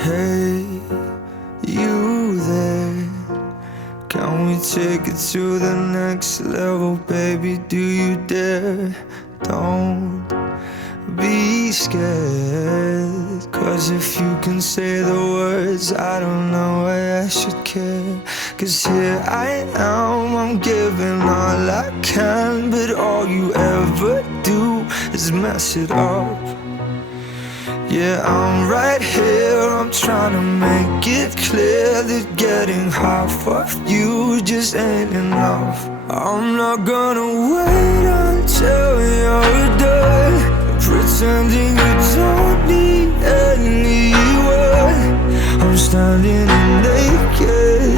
Hey, you there? Can we take it to the next level, baby? Do you dare? Don't be scared, 'cause if you can say the words, I don't know why I should care. 'Cause here I am, I'm giving all I can, but all you ever do is mess it up. Yeah, I'm right here, I'm trying to make it clear that getting half of you just ain't enough. I'm not gonna wait until you're done pretending you don't need anyone. I'm standing naked,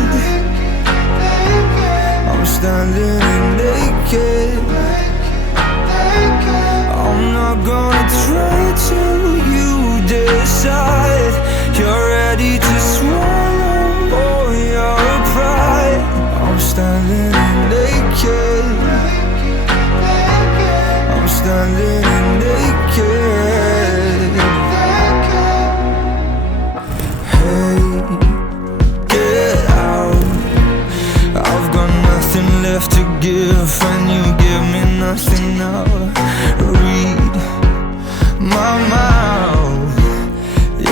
I'm standing naked. I'm not gonna try to decide you're ready to swallow all your pride. I'm standing naked, I'm standing naked. Hey, get out, I've got nothing left to give, and you give me nothing now. Read my mind.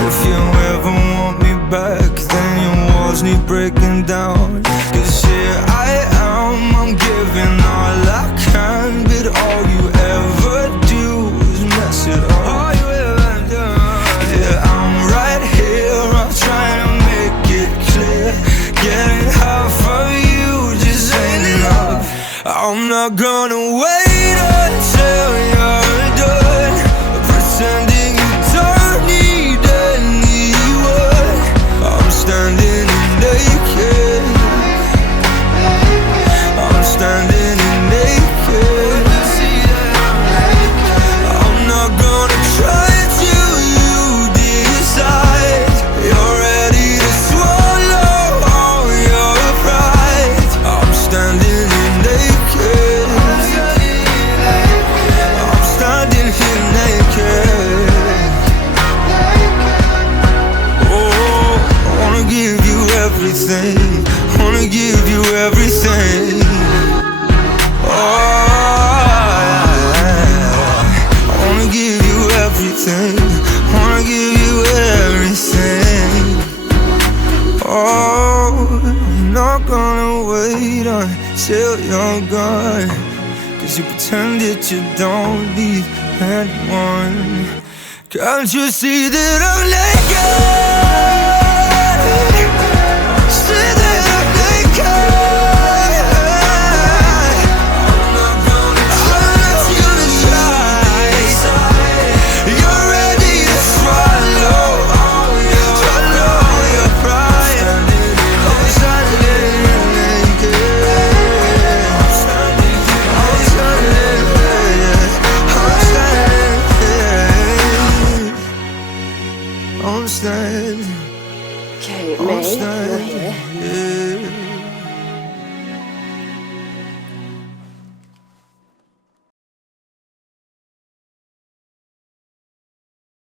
If you ever want me back, then your walls need breaking down. 'Cause here I am, I'm giving all I can, but all you ever do is mess it up. All you ever do. Yeah, I'm right here, I'm trying to make it clear. Getting half of you just ain't enough. I'm not gonna wait until you're done pretending you don't need anyone. I'm standing naked, I'm standing naked. I'm not gonna try till you decide you're ready to swallow all your pride. I'm standing naked, I'm standing here naked. Oh, I wanna give you everything, wanna give you everything. Oh, I wanna give you everything, wanna give you everything. Oh, I'm not gonna wait until you're gone, 'cause you pretend that you don't need anyone. Can't you see that I'm naked? See that I'm naked. I'm not gonna try. You're ready to swallow all your pride. I'm standing naked, I'm standing I'm standing, Okay, I'm May, you're standing here. here.